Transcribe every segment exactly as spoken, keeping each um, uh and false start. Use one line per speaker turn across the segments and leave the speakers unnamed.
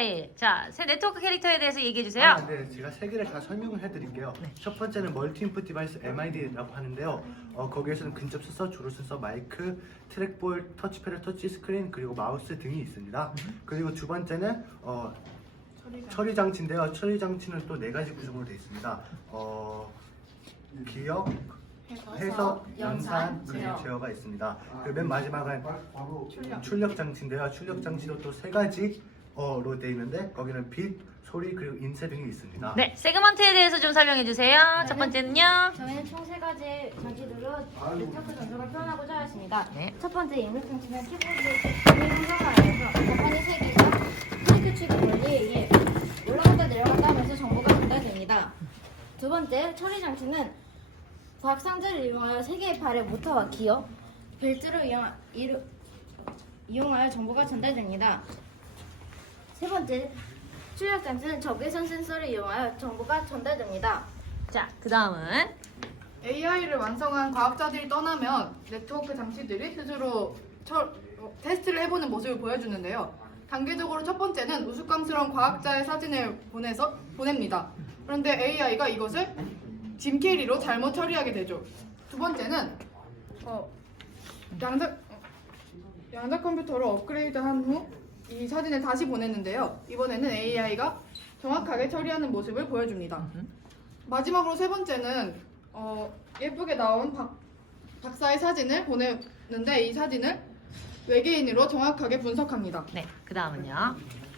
네. 자, 새 네트워크 캐릭터에 대해서 얘기해 주세요.
아, 네, 제가 세 개를 다 설명을 해드릴게요.
네.
첫 번째는 멀티 인풋 디바이스 엠아이디라고 하는데요. 어, 거기에서는 근접 순서, 주로 순서, 마이크, 트랙볼, 터치패드, 터치 스크린, 그리고 마우스 등이 있습니다. 그리고 두 번째는 어, 처리 장치인데요. 처리 장치는 또 네 가지 구성으로 되어 있습니다. 어, 기억, 해석, 연산, 그리고 제어가 있습니다. 그 맨 마지막은 출력 장치인데요. 출력 장치도 또 세 가지로 되어 있는데 거기는 빛, 소리, 그리고 인쇄 등이 있습니다.
네, 세그먼트에 대해서 좀 설명해 주세요. 첫 번째는요.
저희는 총 세 가지 장치들로 네트워크 전송을 표현하고자 하였습니다.
네.
첫 번째 입력 장치는 키보드 분석을 하여서 자판이 세 개가 클릭 축이 원리에 의해 올라갔다 내려갔다 하면서 정보가 전달됩니다. 두 번째 처리 장치는 각 상자를 이용하여 세 개의 팔의 모터와 기어, 벨트를 이용, 이루, 이용하여 정보가 전달됩니다. 세 번째 출력 장치는 적외선 센서를 이용하여 정보가 전달됩니다.
자, 그 다음은
에이아이를 완성한 과학자들이 떠나면 네트워크 장치들이 스스로 처, 어, 테스트를 해보는 모습을 보여주는데요. 단계적으로 첫 번째는 우스꽝스러운 과학자의 사진을 보내서 보냅니다. 그런데 에이아이가 이것을 짐캐리로 잘못 처리하게 되죠. 두 번째는 어, 양자, 양자 컴퓨터로 업그레이드한 후 이 사진을 다시 보냈는데요. 이번에는 에이아이가 정확하게 처리하는 모습을 보여줍니다. 마지막으로 세 번째는 어, 예쁘게 나온 박, 박사의 사진을 보내는데 이 사진을 외계인으로 정확하게 분석합니다.
네, 그 다음은요.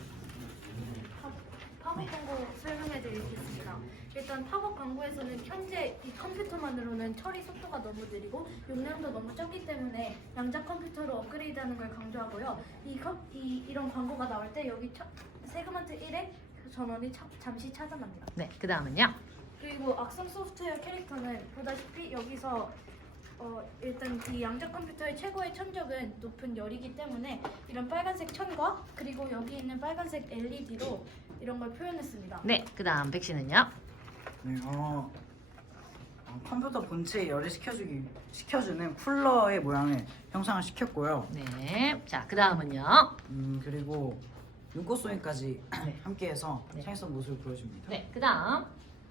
팝업 광고 설명해 드리겠습니다. 일단 팝업 광고에서는 현재 이 컴퓨터만으로는 처리 속도가 너무 느리고 용량도 너무 적기 때문에 양자 컴퓨터로 업그레이드하는 걸 강조하고요. 이, 컴, 이 이런 광고가 나올 때 여기 처, 세그먼트 일에 전원이 차, 잠시 차단합니다.
네, 그 다음은요.
그리고 악성 소프트웨어 캐릭터는 보다시피 여기서 어, 일단 이 양자 컴퓨터의 최고의 천적은 높은 열이기 때문에 이런 빨간색 천과 그리고 여기 있는 빨간색 엘이디로 이런 걸 표현했습니다.
네, 그 다음 백신은요.
네, 어, 어, 컴퓨터 본체에 열을 식혀주기, 식혀주는 쿨러의 모양을 형상을 시켰고요.
네, 자, 그 다음은요.
음, 그리고 눈꽃소리까지
네.
함께해서
네.
창의성 모습을 보여줍니다.
네, 그 다음.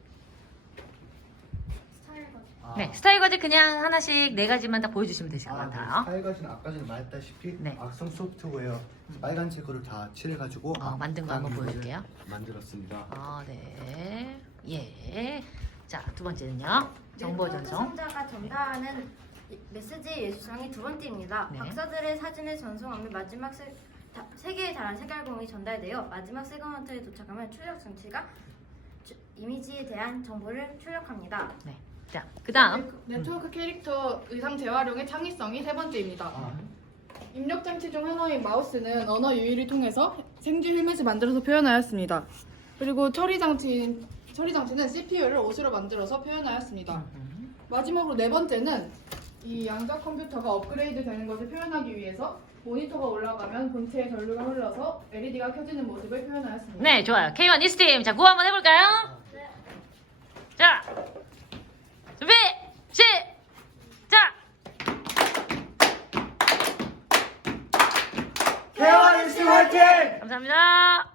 스타일 과제.
아,
네, 스타일 과제 그냥 하나씩 네 가지만 다 보여주시면 되실 것
아, 네.
같아요.
스타일 가지는 아까 전에 말했다시피
네.
악성 소프트웨어 빨간색으로 다 칠해가지고
어, 만든 거 한번 보여줄게요.
만들었습니다.
아, 네. 예. 자, 두 번째는요. 정보
네트워크
전송.
상자가 전달하는 이- 메시지의 예술성이 두 번째입니다.
네.
박사들의 사진을 전송하면 마지막 세, 다, 세 개의 다른 색깔공이 전달되어 마지막 세그먼트에 도착하면 출력 장치가 주- 이미지에 대한 정보를 출력합니다.
네. 자, 그 다음.
네트워크 캐릭터 의상 재활용의 창의성이 세 번째입니다.
아,
입력 장치 중 하나인 마우스는 언어 유희를 통해서 생쥐 헬멧을 만들어서 표현하였습니다. 그리고 처리 장치 처리 장치는 씨피유를 옷으로 만들어서 표현하였습니다. 마지막으로 네 번째는 이 양자 컴퓨터가 업그레이드 되는 것을 표현하기 위해서 모니터가 올라가면 본체에 전류가 흘러서 엘이디가 켜지는 모습을 표현하였습니다.
네, 좋아요. 케이 원 이스팀. 자, 구호 한번 해볼까요? 자, 준비, 시작!
케이원 이스팀 화이팅!
감사합니다.